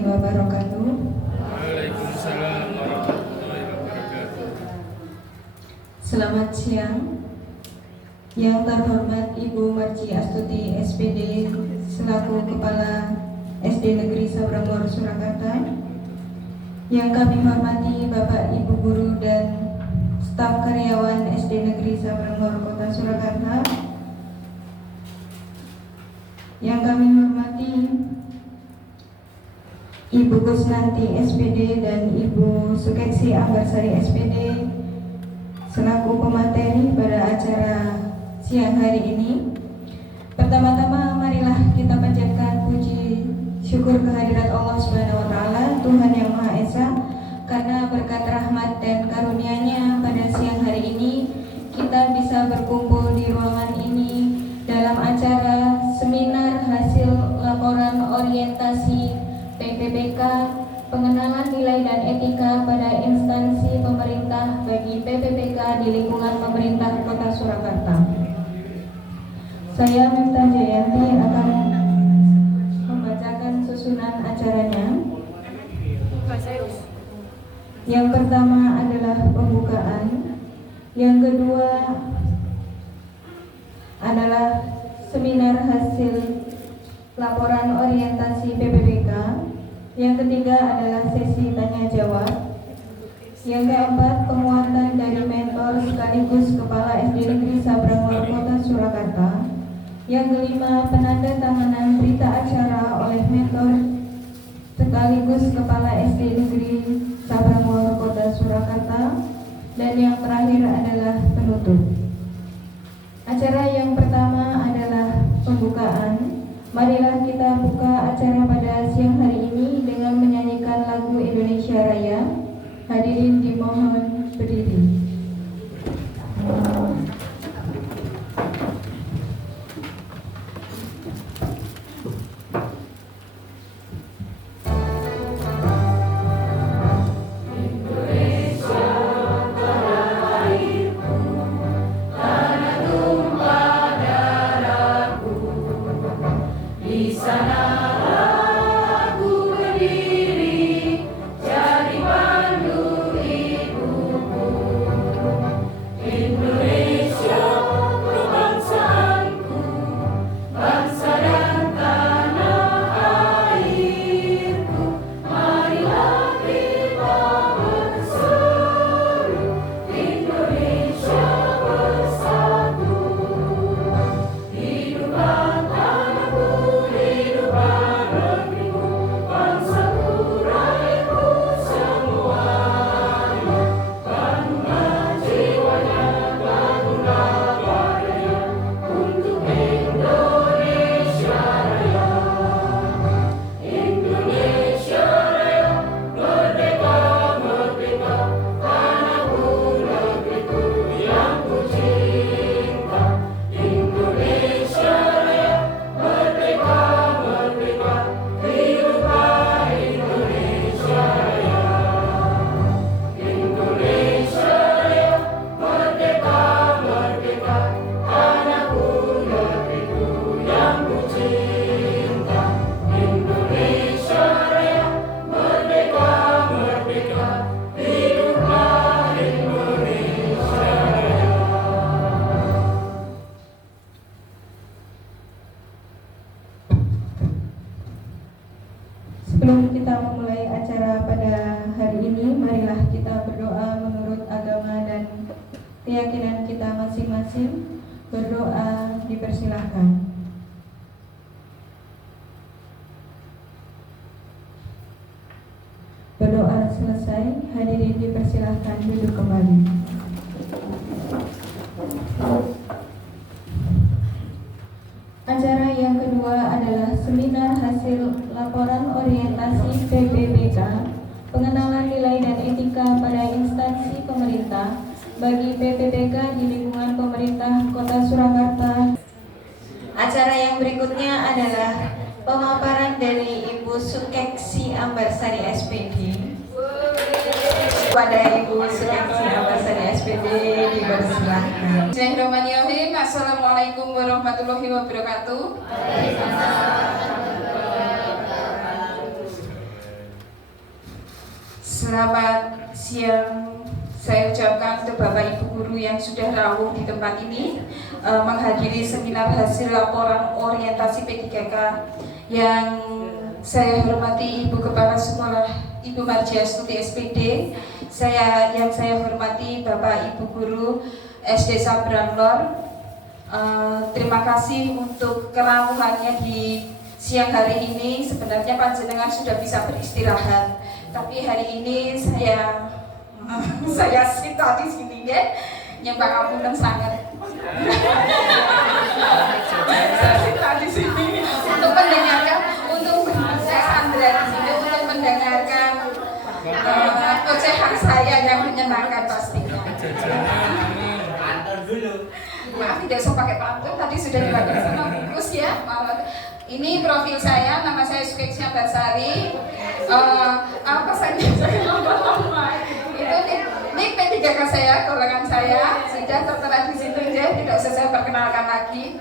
warahmatullahi wabarakatuh. Waalaikumsalam warahmatullahi wabarakatuh. Selamat siang. Yang terhormat Ibu Marci Astuti SPD selaku Kepala SD Negeri Sabrangor Surakarta. Yang kami hormati Bapak Ibu Guru dan staf karyawan SD Negeri Sabrangor Kota Surakarta. Yang kami hormati Ibu Gusnanti SPD dan Ibu Sukeksi Ambarsari SPD selaku pemateri pada acara siang hari ini. Pertama-tama marilah kita panjatkan puji syukur kehadirat Allah Subhanahu wa taala, Tuhan yang Maha Esa, karena berkat rahmat dan karunia-Nya pada siang hari ini kita bisa berkumpul di ruangan ini dalam acara seminar hasil laporan orientasi PPPK pengenalan nilai dan etika pada instansi pemerintah bagi PPPK di lingkungan pemerintah Kota Surakarta. Saya Miftah Jayanti akan membacakan susunan acaranya. Yang pertama adalah pembukaan, yang kedua adalah seminar hasil laporan orientasi PPPK, yang ketiga adalah sesi tanya jawab, yang keempat penguatan dari mentor sekaligus Kepala SD Negeri Sabrangor Kota Surakarta, yang kelima penandatanganan berita acara oleh mentor sekaligus Kepala SD Negeri Sabrangor Kota Surakarta, dan yang terakhir adalah penutup. Acara yang pertama adalah pembukaan. Marilah kita buka acara pada siang hari ini dengan menyanyikan lagu Indonesia Raya. Hadirin dimohon berdiri. Sebelum kita memulai acara pada hari ini, marilah kita berdoa menurut agama dan keyakinan kita masing-masing. Berdoa dipersilahkan. Berdoa selesai, hadirin dipersilahkan duduk kembali. Acara yang kedua adalah seminar hasil laporan orientasi PPPK pengenalan nilai dan etika pada instansi pemerintah bagi PPPK di lingkungan pemerintah Kota Surakarta. Acara yang berikutnya adalah pemaparan dari Ibu Sukeksi Ambarsari SPD. Pada Ibu Sukeksi Ambarsari SPD dipersilahkan. Bismillahirrahmanirrahim. Assalamualaikum warahmatullahi wabarakatuh. Selamat siang saya ucapkan untuk Bapak Ibu Guru yang sudah rawuh di tempat ini menghadiri seminar hasil laporan orientasi P3K yang saya hormati Ibu Kepala Sekolah Ibu Marjiastuti SPD, yang saya hormati Bapak Ibu Guru SD Sabrang Lor. Terima kasih untuk kerawuhannya di siang hari ini. Sebenarnya panjenengan sudah bisa beristirahat, tapi hari ini saya sita di sini ya, nyembah ampun sangat. Saya sita di sini untuk mendengarkan, saya Sandra di sini untuk mendengarkan ocehan saya yang menyenangkan pastinya. Maaf tidak usah pakai pantun, tadi sudah dipakai sama bungkus ya. Ini profil saya, nama saya Sukeksya Barsari. Apa saja saya lama-lama. Ini P3K saya, golongan saya sudah tertera di situ ya, tidak usah saya perkenalkan lagi.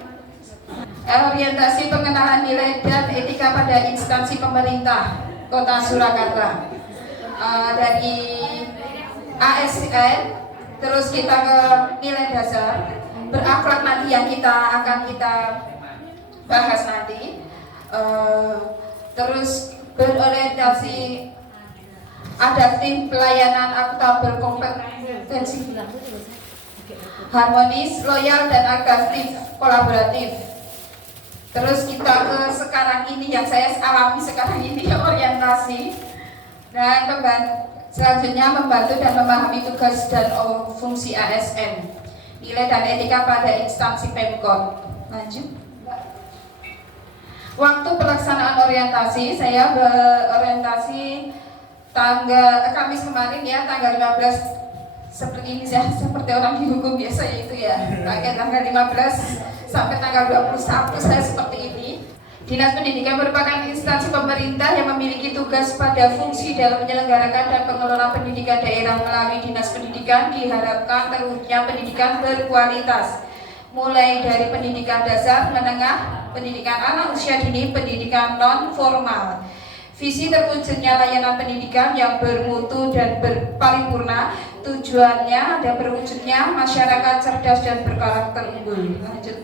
Orientasi pengenalan nilai dan etika pada instansi pemerintah Kota Surakarta. Dari ASN, terus kita ke nilai dasar berakhlak nanti yang akan kita bahas nanti. Terus berorientasi adaptif, pelayanan akuntabel, kompetensi, harmonis, loyal dan adaptif, kolaboratif. Terus kita ke sekarang ini yang saya alami sekarang ini orientasi dan selanjutnya membantu dan memahami tugas dan fungsi ASN, nilai dan etika pada instansi Pemkot. Lanjut. Waktu pelaksanaan orientasi, saya berorientasi Kamis kemarin ya, tanggal 15 seperti ini ya, seperti orang dihukum biasa itu ya. Tanggal 15 sampai tanggal 21 saya seperti ini. Dinas Pendidikan merupakan instansi pemerintah yang memiliki tugas pada fungsi dalam menyelenggarakan dan pengelola pendidikan daerah. Melalui Dinas Pendidikan diharapkan terwujudnya pendidikan berkualitas, mulai dari pendidikan dasar, menengah, pendidikan anak usia dini, pendidikan non formal. Visi terwujudnya layanan pendidikan yang bermutu dan berparipurna, tujuannya ada berwujudnya masyarakat cerdas dan berkarakter unggul. Lanjut.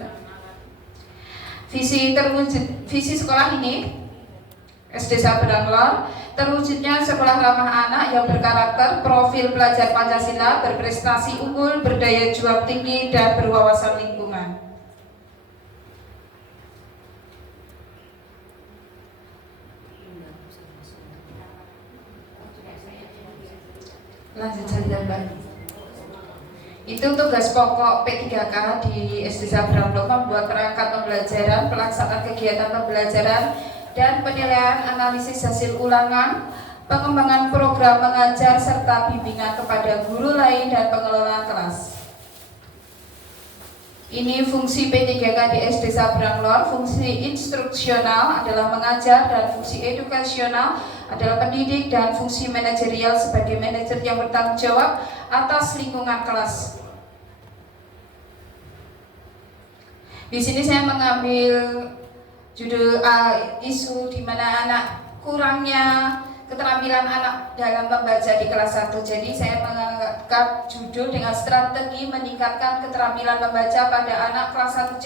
Visi sekolah ini SD Sabrang Lor, terwujudnya sekolah ramah anak yang berkarakter, profil pelajar Pancasila, berprestasi unggul, berdaya juang tinggi dan berwawasan lingkungan. Lanjut saja Mbak. Itu tugas pokok P3K di SD Sabrang Lor, membuat perangkat pembelajaran, pelaksanaan kegiatan pembelajaran dan penilaian analisis hasil ulangan, pengembangan program mengajar serta bimbingan kepada guru lain dan pengelola kelas. Ini fungsi P3K di SD Sabrang Lor. Fungsi instruksional adalah mengajar dan fungsi edukasional adalah pendidik, dan fungsi manajerial sebagai manajer yang bertanggung jawab atas lingkungan kelas. Di sini saya mengambil judul isu di mana anak kurangnya keterampilan anak dalam membaca di kelas 1. Jadi saya mengangkat judul dengan strategi meningkatkan keterampilan membaca pada anak kelas 1C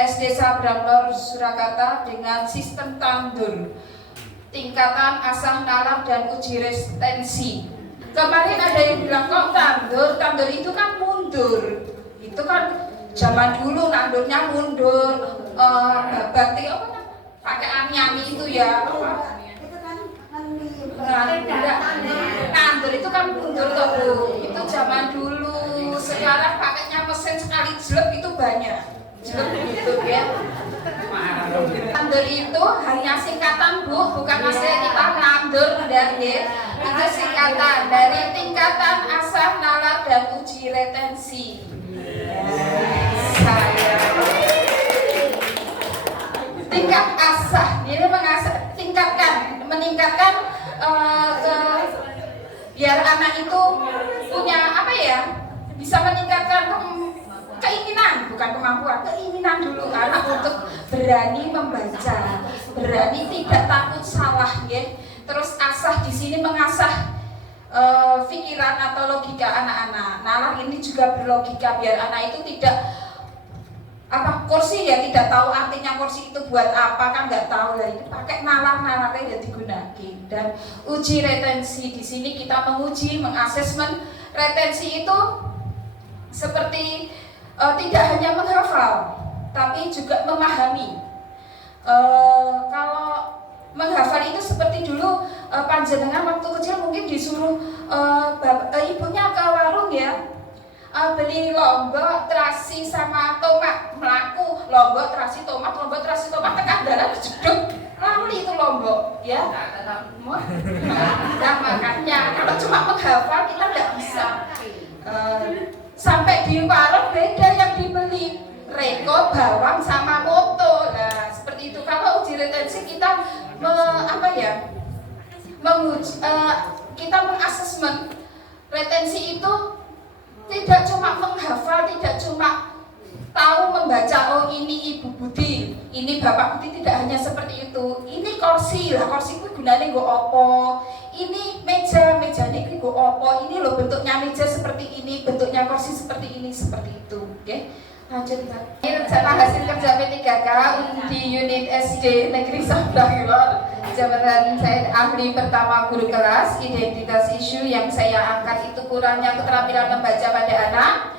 SD Sabrang Lor Surakarta dengan sistem tandur, tingkatan asah nalar dan uji retensi. Kemarin ada yang bilang kok tandur itu kan mundur. Itu kan zaman dulu nandurnya mundur, berarti apa? Pakai ani-ani itu ya. Tandur itu kan mundur toh Bu. Itu zaman dulu. Sekarang pakainya mesin sekali jelek itu banyak. Jelek gitu ya. Tandur itu hanya singkatan Bu, bukan maksudnya kita nandur dan ya. Itu singkatan dari tingkatan asah nalar dan uji retensi. Tingkat asah, ini meningkatkan biar anak itu punya apa ya, bisa meningkatkan keinginan, bukan kemampuan, keinginan dulu anak untuk berani membaca, berani tidak takut salah ya. Terus asah di sini mengasah pikiran atau logika anak-anak. Nalar ini juga berlogika biar anak itu tidak kursi ya tidak tahu artinya kursi itu buat apa kan nggak tahu lah, itu pakai nalarnya ya digunakan. Dan uji retensi di sini kita menguji mengasesmen retensi itu seperti tidak hanya menghafal tapi juga memahami. Kalau menghafal itu seperti dulu panjenengan waktu kecil mungkin disuruh ibunya ke warung ya, beli lombok, terasi sama tomat, melaku lombok, terasi tomat, tekan darah jeduk, lali itu lombok ya. Nah makanya kalau cuma menghafal kita nggak bisa. Sampai di warung beda yang dibeli, reko, bawang sama moto. Nah seperti itu. Kalau uji retensi kita kita mengasesmen retensi itu tidak cuma menghafal, tidak cuma tahu membaca, oh ini Ibu Budi, ini Bapak Budi, tidak hanya seperti itu. Ini kursi lah, kursi itu gunanya nggo opo. Ini meja ini nggo opo. Ini loh bentuknya meja seperti ini, bentuknya kursi seperti ini, seperti itu. Oke. Lanjut Mbak. Ini rencana hasil kerja P3K di unit SD Negeri Sabrangilor. Jabatan saya ahli pertama guru kelas. Identitas isu yang saya angkat itu kurangnya keterampilan membaca pada anak,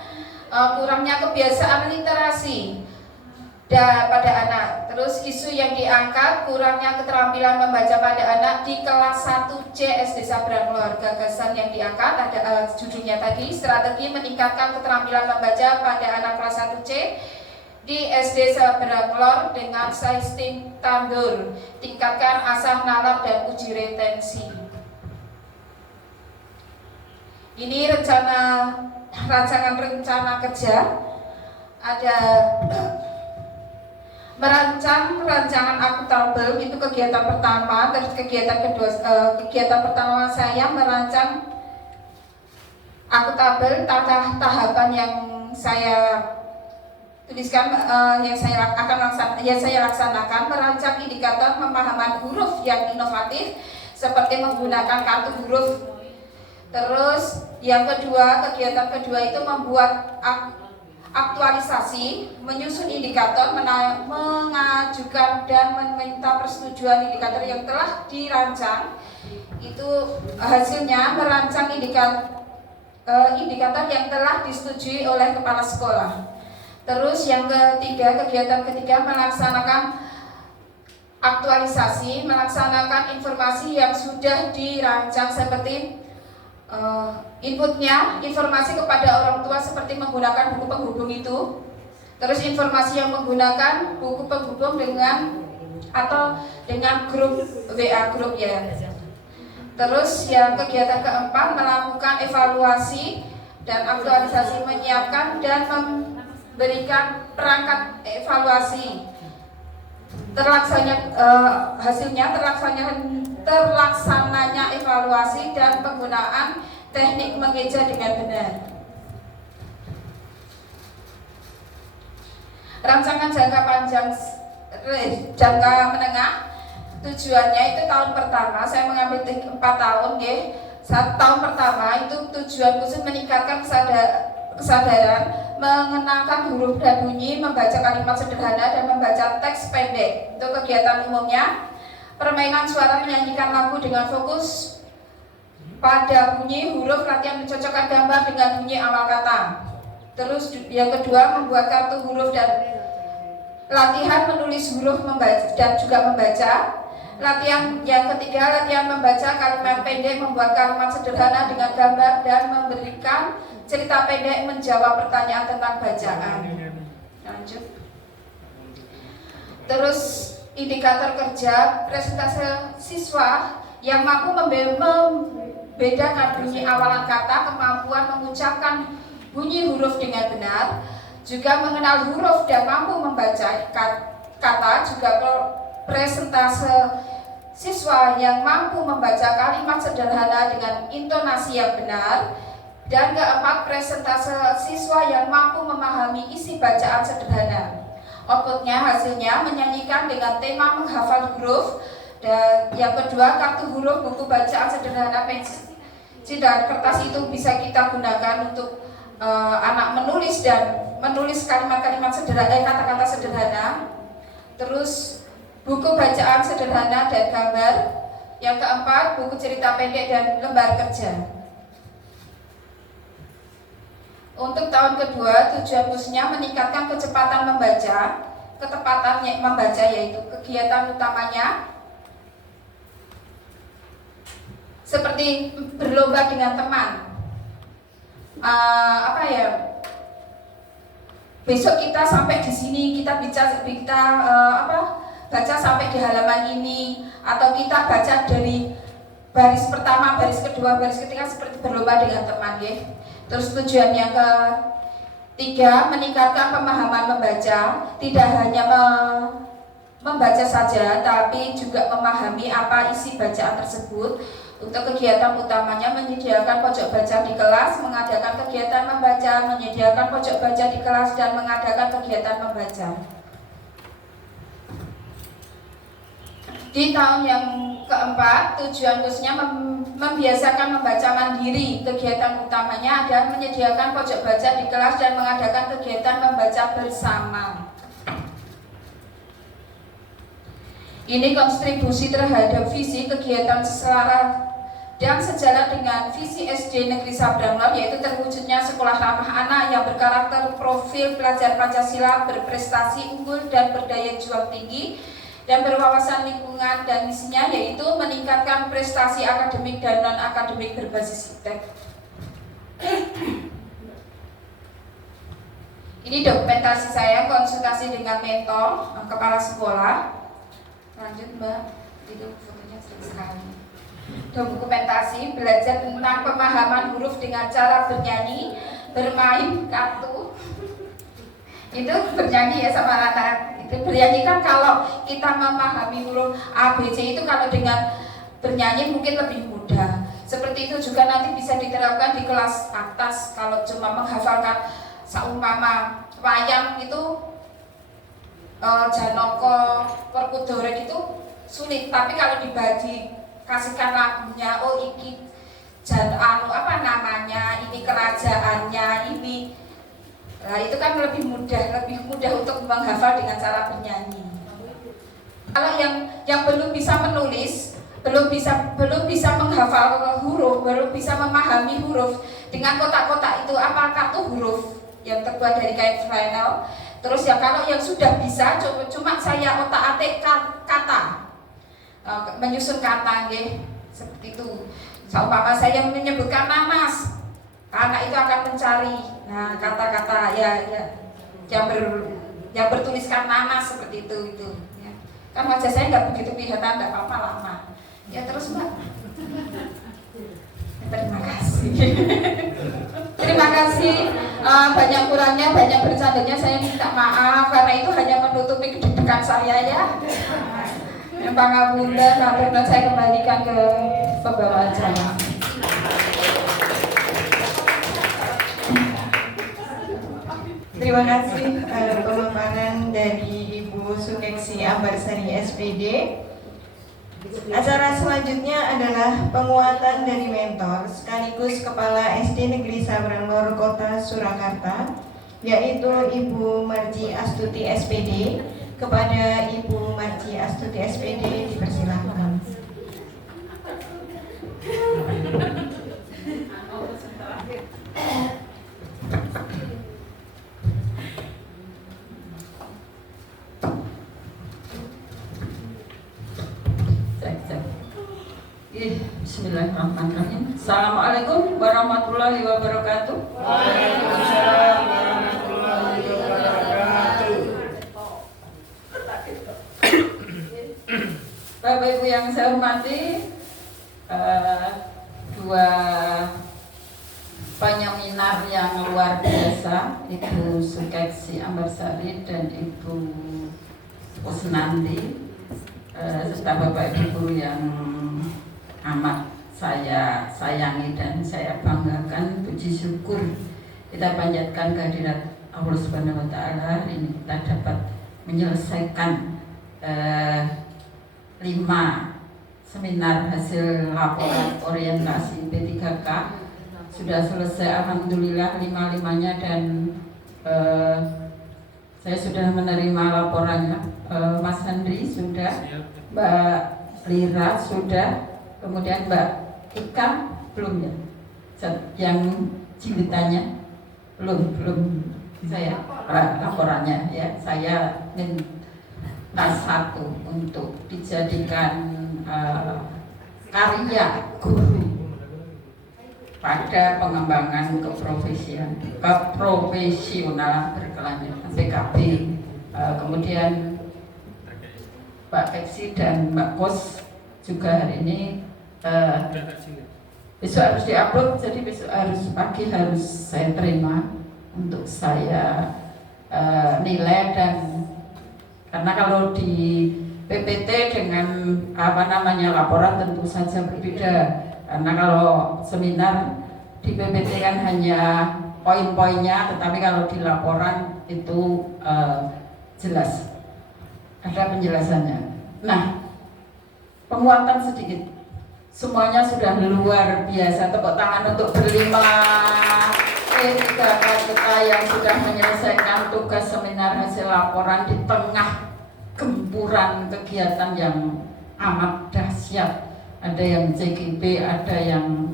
kurangnya kebiasaan literasi pada anak. Terus isu yang diangkat kurangnya keterampilan membaca pada anak di kelas 1C SD Sabrangilor. Gagasan yang diangkat ada judulnya tadi, strategi meningkatkan keterampilan membaca pada anak kelas 1C di SD Sabrangilor dengan sistem tandur, tingkatkan asah nalar dan uji retensi. Ini rancangan rencana kerja. Ada merancang rancangan akuntabel, itu kegiatan pertama. Terus kegiatan pertama saya merancang akuntabel, tahapan yang saya tuliskan, yang saya laksanakan, merancang indikator pemahaman huruf yang inovatif seperti menggunakan kartu huruf. Terus yang kedua, kegiatan kedua itu membuat aktualisasi, menyusun indikator, mengajukan dan meminta persetujuan indikator yang telah dirancang. Itu hasilnya merancang indikator yang telah disetujui oleh kepala sekolah. Terus yang ketiga, kegiatan ketiga melaksanakan aktualisasi, melaksanakan informasi yang sudah dirancang seperti inputnya, informasi kepada orang tua seperti menggunakan buku penghubung itu. Terus informasi yang menggunakan buku penghubung dengan grup WA grup ya. Terus yang kegiatan keempat melakukan evaluasi dan aktualisasi, menyiapkan dan memberikan perangkat evaluasi. Terlaksananya evaluasi dan penggunaan teknik mengeja dengan benar. Rancangan jangka menengah, tujuannya itu tahun pertama saya mengambil 4 tahun ya. 1 tahun pertama itu tujuan khusus meningkatkan kesadaran, mengenalkan huruf dan bunyi, membaca kalimat sederhana dan membaca teks pendek. Untuk kegiatan umumnya, permainan suara, menyanyikan lagu dengan fokus pada bunyi huruf, latihan mencocokkan gambar dengan bunyi awal kata. Terus yang kedua, membuat kartu huruf dan latihan menulis huruf dan juga membaca. Latihan yang ketiga, latihan membaca kalimat pendek, membuat kalimat sederhana dengan gambar dan memberikan cerita pendek menjawab pertanyaan tentang bacaan. Lanjut. Terus indikator kerja, presentase siswa yang mampu membedakan bunyi awalan kata, kemampuan mengucapkan bunyi huruf dengan benar, juga mengenal huruf dan mampu membaca kata, juga presentase siswa yang mampu membaca kalimat sederhana dengan intonasi yang benar, dan keempat, presentase siswa yang mampu memahami isi bacaan sederhana. Outputnya, hasilnya menyanyikan dengan tema menghafal huruf, dan yang kedua kartu huruf, buku bacaan sederhana, pensil dan kertas itu bisa kita gunakan untuk anak menulis dan menulis kalimat-kalimat sederhana, kata-kata sederhana. Terus buku bacaan sederhana dan gambar. Yang keempat, buku cerita pendek dan lembar kerja. Untuk tahun kedua, tujuan khususnya meningkatkan kecepatan membaca, ketepatan membaca, yaitu kegiatan utamanya seperti berlomba dengan teman. Besok kita sampai di sini, kita baca sampai di halaman ini, atau kita baca dari baris pertama, baris kedua, baris ketiga, seperti berlomba dengan teman, ya. Terus tujuan yang ketiga, meningkatkan pemahaman membaca, tidak hanya membaca saja, tapi juga memahami apa isi bacaan tersebut. Untuk kegiatan utamanya menyediakan pojok baca di kelas, mengadakan kegiatan membaca, menyediakan pojok baca di kelas, dan mengadakan kegiatan membaca. Di tahun yang keempat, tujuan khususnya membiasakan membaca mandiri. Kegiatan utamanya adalah menyediakan pojok baca di kelas dan mengadakan kegiatan membaca bersama. Ini kontribusi terhadap visi kegiatan selara dan sejalan dengan visi SD Negeri Sabranglaut, yaitu terwujudnya sekolah ramah anak yang berkarakter profil pelajar Pancasila, berprestasi unggul dan berdaya juang tinggi, dan berwawasan lingkungan, dan misinya yaitu meningkatkan prestasi akademik dan non-akademik berbasis iptek. Ini dokumentasi saya, konsultasi dengan mentor, kepala sekolah. Lanjut Mbak, itu fotonya sering sekali. Dokumentasi belajar tentang pemahaman huruf dengan cara bernyanyi, bermain kartu. Itu bernyanyi ya sama anak. Itu bernyanyi kan kalau kita memahami huruf A, B, C itu kalau dengan bernyanyi mungkin lebih mudah. Seperti itu juga nanti bisa diterapkan di kelas atas. Kalau cuma menghafalkan saumpama wayang itu Janoko, Perkudore itu sulit. Tapi kalau kasihkan lagunya, oh iki ini kerajaannya, ini, nah itu kan lebih mudah untuk menghafal dengan cara bernyanyi. Kalau yang belum bisa menulis, belum bisa menghafal huruf, belum bisa memahami huruf dengan kotak-kotak itu, apa kartu huruf yang terbuat dari kain flannel. Terus ya kalau yang sudah bisa, cuma saya otak-atik kata, menyusun kata, ya, seperti itu. Seumpama saya menyebutkan nanas, anak itu akan mencari kata-kata yang bertuliskan nanas seperti itu. Ya. Kan wajah saya nggak begitu kelihatan, nggak apa-apa lama. Ya terus Mbak. Terima kasih. Terima kasih. Banyak kurangnya, banyak bercandanya, saya minta maaf karena itu hanya menutupi kedudukan saya, ya. Yang pangapunten, dan saya kembalikan ke pembawa acara. Terima kasih pemaparan dari Ibu Sukeksi Ambarsari SPD. Acara selanjutnya adalah penguatan dari mentor sekaligus Kepala SD Negeri Sabranglaut Kota Surakarta, yaitu Ibu Marji Astuti SPD. Kepada Ibu Marji Astuti SPD dipersilakan. Bismillahirrahmanirrahim. Assalamualaikum warahmatullahi wabarakatuh. Waalaikumsalam warahmatullahi wabarakatuh. Bapak Ibu yang saya hormati, dua penyeminar yang luar biasa, Ibu Sukeksi Ambarsari dan Ibu Kusnandi, serta Bapak Ibu guru yang amat saya sayangi dan saya banggakan. Puji syukur kita panjatkan kehadirat Allah Subhanahu wa Ta'ala, ini kita dapat menyelesaikan 5 seminar hasil laporan orientasi P3K sudah selesai alhamdulillah 5-5-nya, dan saya sudah menerima laporannya. Mas Handri sudah, Mbak Lira sudah, kemudian Mbak Ika belum ya? Yang jilitannya belum saya laporannya ya. Saya minta satu untuk dijadikan karya guru pada pengembangan keprofesionalan berkelanjutan PKB. Kemudian Pak Peksi dan Mbak Kos juga hari ini besok harus diupload, jadi besok pagi harus saya terima untuk saya nilai. Dan karena kalau di PPT dengan laporan tentu saja berbeda. Karena kalau seminar di PPT kan hanya poin-poinnya, tetapi kalau di laporan itu jelas ada penjelasannya. Nah, penguatan sedikit, semuanya sudah luar biasa. Tepuk tangan untuk berlima P3K kita yang sudah menyelesaikan tugas seminar hasil laporan di tengah gempuran kegiatan yang amat dahsyat. Ada yang CGP, ada yang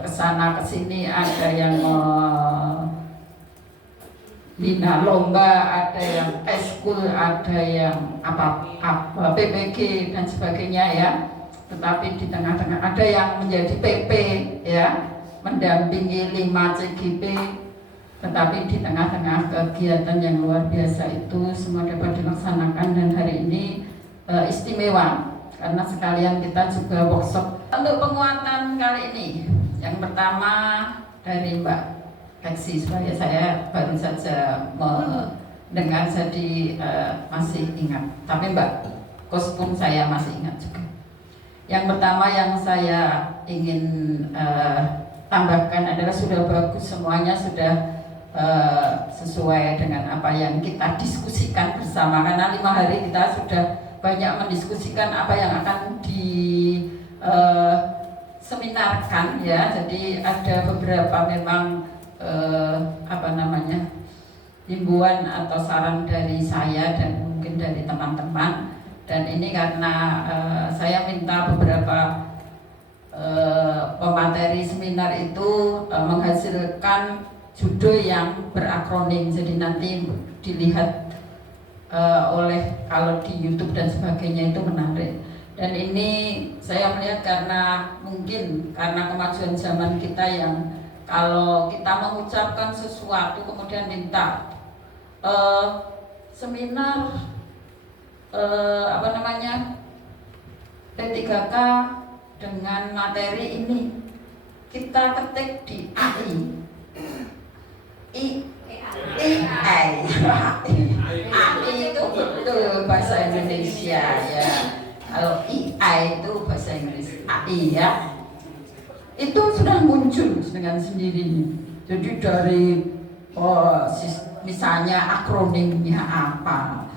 kesana kesini, ada yang bina lomba, ada yang eskul, ada yang PPG dan sebagainya ya. Tetapi di tengah-tengah ada yang menjadi PP ya, mendampingi 5 CGP. Tetapi di tengah-tengah kegiatan yang luar biasa itu semua dapat dilaksanakan, dan hari ini istimewa karena sekalian kita juga workshop untuk penguatan kali ini. Yang pertama dari Mbak Peksi, supaya saya baru saja mendengar jadi masih ingat, tapi Mbak Kos pun saya masih ingat juga. Yang pertama yang saya ingin tambahkan adalah sudah bagus semuanya, sudah sesuai dengan apa yang kita diskusikan bersama, karena 5 hari kita sudah banyak mendiskusikan apa yang akan diseminarkan ya. Jadi ada beberapa memang himbauan atau saran dari saya dan mungkin dari teman-teman. Dan ini karena saya minta beberapa pemateri seminar itu menghasilkan judul yang berakronim, jadi nanti dilihat oleh kalau di YouTube dan sebagainya itu menarik. Dan ini saya melihat karena mungkin karena kemajuan zaman kita yang kalau kita mengucapkan sesuatu kemudian minta seminar P3K dengan materi ini, kita ketik di AI itu betul bahasa Indonesia ya. Kalau AI itu bahasa Inggris, AI ya, itu sudah muncul dengan sendirinya. Jadi dari misalnya akronimnya apa,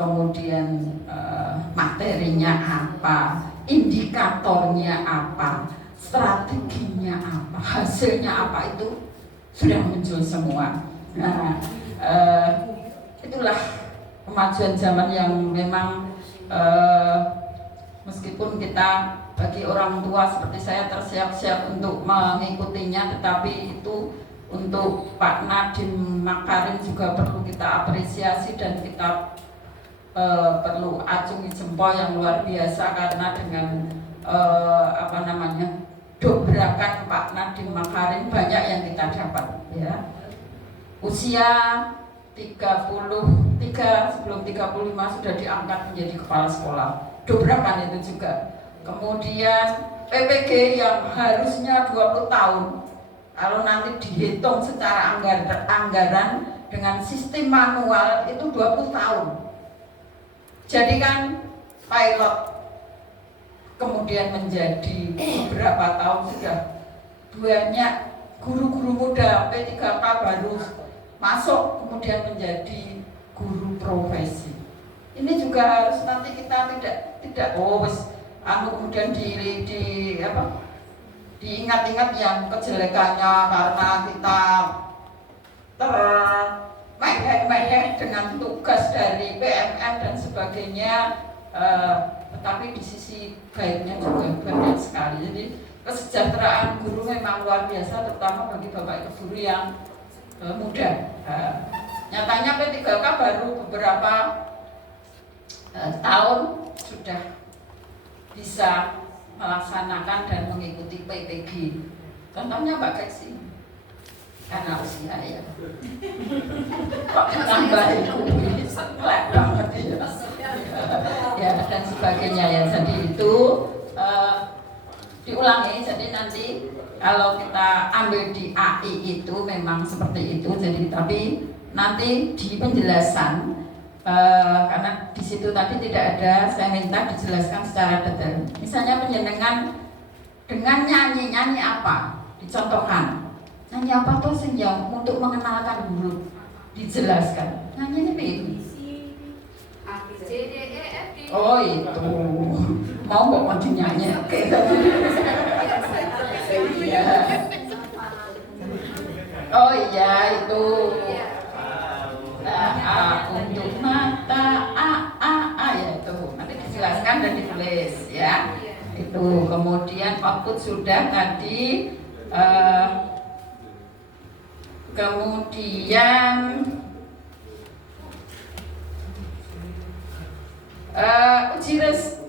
kemudian materinya apa, indikatornya apa, strateginya apa, hasilnya apa, itu sudah muncul semua. Nah, itulah kemajuan zaman yang memang meskipun kita bagi orang tua seperti saya tersiap-siap untuk mengikutinya, tetapi itu untuk Pak Nadiem Makarim juga perlu kita apresiasi dan kita perlu acungi jempol yang luar biasa, karena dengan dobrakan Pak Nadiem Makarim banyak yang kita dapat ya. Usia 33 sebelum 35 sudah diangkat menjadi kepala sekolah, dobrakan itu juga. Kemudian PPG yang harusnya 20 tahun, kalau nanti dihitung secara anggaran dengan sistem manual itu 20 tahun. Jadi kan pilot, kemudian menjadi beberapa tahun sudah banyak guru-guru muda P3K baru masuk kemudian menjadi guru profesi. Ini juga harus nanti kita tidak kemudian diingat-ingat yang kejelekannya karena kita termehek-mehek dengan tugas dari PMN dan sebagainya, tetapi di sisi baiknya juga banyak sekali. Jadi kesejahteraan guru memang luar biasa, terutama bagi bapak ibu guru yang muda. Nyatanya P3K baru beberapa tahun sudah bisa melaksanakan dan mengikuti PPG. Contohnya Mbak Keksi, karena usia ya. Kok tambah itu, ya dan sebagainya ya. Jadi itu diulangi. Jadi nanti kalau kita ambil di AI itu memang seperti itu. Jadi tapi nanti di penjelasan. Karena di situ tadi tidak ada, saya minta dijelaskan secara detail. Misalnya penjenengan dengan nyanyi apa, dicontohkan. Nyanyi apa tuh yang untuk mengenalkan guru, dijelaskan. Nyanyi ini itu. Oh itu, mau bawa nyanyi. Oke. Oh iya itu. Untuk mata ya itu nanti dijelaskan dan ditulis ya itu. Kemudian output sudah tadi, kemudian uji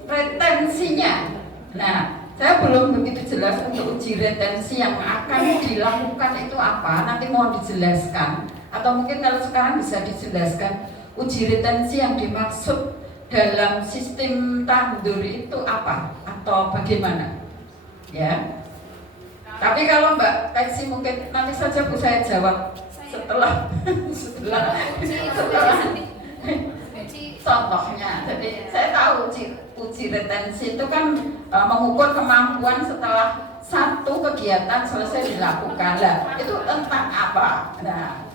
retensinya. Nah, saya belum begitu jelas untuk uji retensi yang akan dilakukan itu apa, nanti mohon dijelaskan. Atau mungkin kalau sekarang bisa dijelaskan uji retensi yang dimaksud dalam sistem tandur itu apa atau bagaimana ya. Tapi kalau Mbak Keksi mungkin nanti saja Bu saya jawab setelah contohnya. Jadi saya tahu uji retensi itu kan mengukur kemampuan setelah satu kegiatan selesai dilakukan. Lah itu tentang apa? Nah,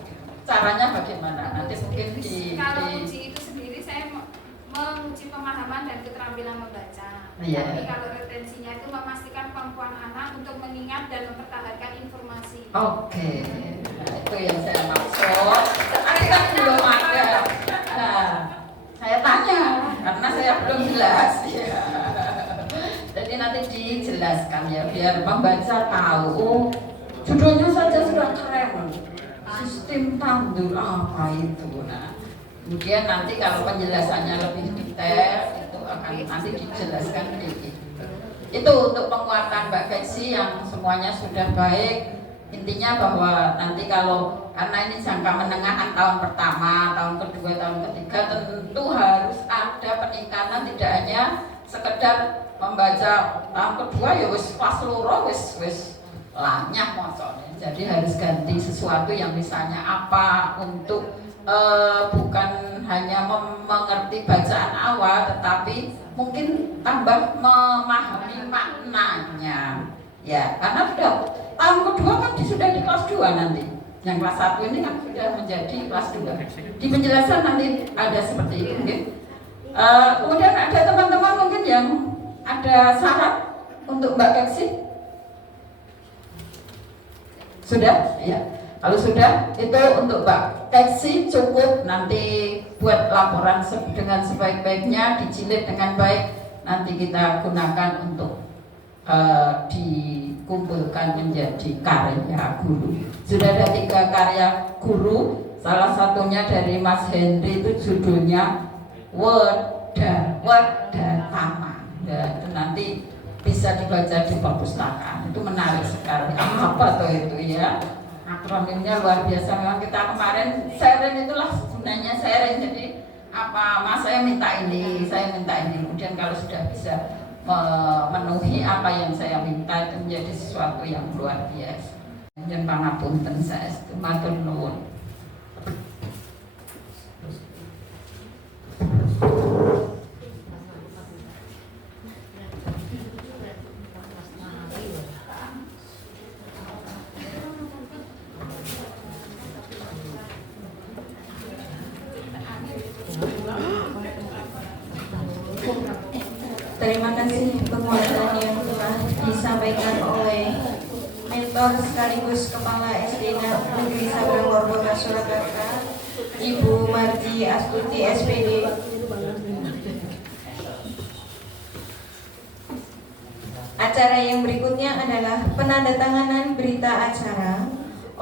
caranya bagaimana? Nanti mungkin kalau uji itu sendiri saya menguji pemahaman dan keterampilan membaca. Yeah. Tapi kalau retensinya itu memastikan kemampuan anak untuk mengingat dan mempertahankan informasi. Oke. Nah, itu yang saya maksud. Tapi kan belum ada. Nah, saya tanya karena saya belum jelas. Ya. Jadi nanti dijelaskan ya biar membaca tahu. Judulnya saja sudah keren. Sistem tandur apa itu. Nah, kemudian nanti kalau penjelasannya lebih detail itu akan nanti dijelaskan sedikit. Itu untuk penguatan Mbak Keksi yang semuanya sudah baik. Intinya bahwa nanti kalau karena ini jangka menengah tahun pertama, tahun kedua, tahun ketiga tentu harus ada peningkatan, tidak hanya sekedar membaca tahun kedua ya wis pas loro wis lanyah maksudnya. Jadi harus ganti sesuatu yang misalnya apa untuk bukan hanya mengerti bacaan awal tetapi mungkin tambah memahami maknanya ya, karena sudah tahun kedua kan sudah di kelas 2 nanti, yang kelas 1 ini kan sudah menjadi kelas 2. Di penjelasan nanti ada seperti itu mungkin. Kemudian ada teman-teman mungkin yang ada saran untuk Mbak Keksi. Sudah? Ya. Kalau sudah, itu untuk Mbak Keksi cukup. Nanti buat laporan dengan sebaik-baiknya, dijilid dengan baik. Nanti kita gunakan untuk dikumpulkan menjadi karya guru. Sudah ada 3 karya guru. Salah satunya dari Mas Henry, itu judulnya Wedatama. Ya, itu nanti bisa dibaca di perpustakaan. Itu menarik sekali. Apa tuh itu ya? Akronimnya luar biasa. Memang kita kemarin sharing itulah gunanya sharing. Jadi apa Mas saya minta ini, saya minta ini. Kemudian kalau sudah bisa memenuhi apa yang saya minta itu menjadi sesuatu yang luar biasa. Yang pangapunten saya matur nuwun. Terima kasih disampaikan oleh mentor sekaligus Kepala SD Negeri Sabrangor Kota Surakarta, Ibu Marji Astuti SPD. Acara yang berikutnya adalah penandatanganan berita acara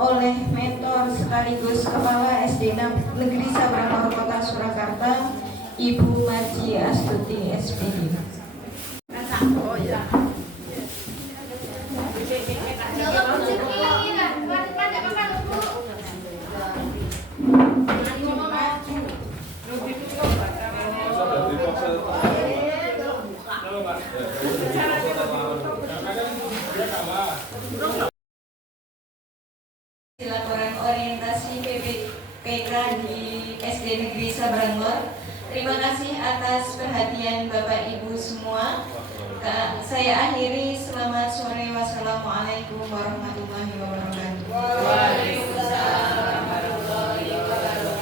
oleh mentor sekaligus Kepala SD Negeri Sabrangor Kota Surakarta, Ibu Marji Astuti SPD. Laporan orientasi PPK di SD Negeri Sabrangor. Terima kasih atas perhatian Bapak Ibu semua. Saya akhiri, selamat sore, wassalamualaikum warahmatullahi wabarakatuh. Waalaikumsalam warahmatullahi wabarakatuh.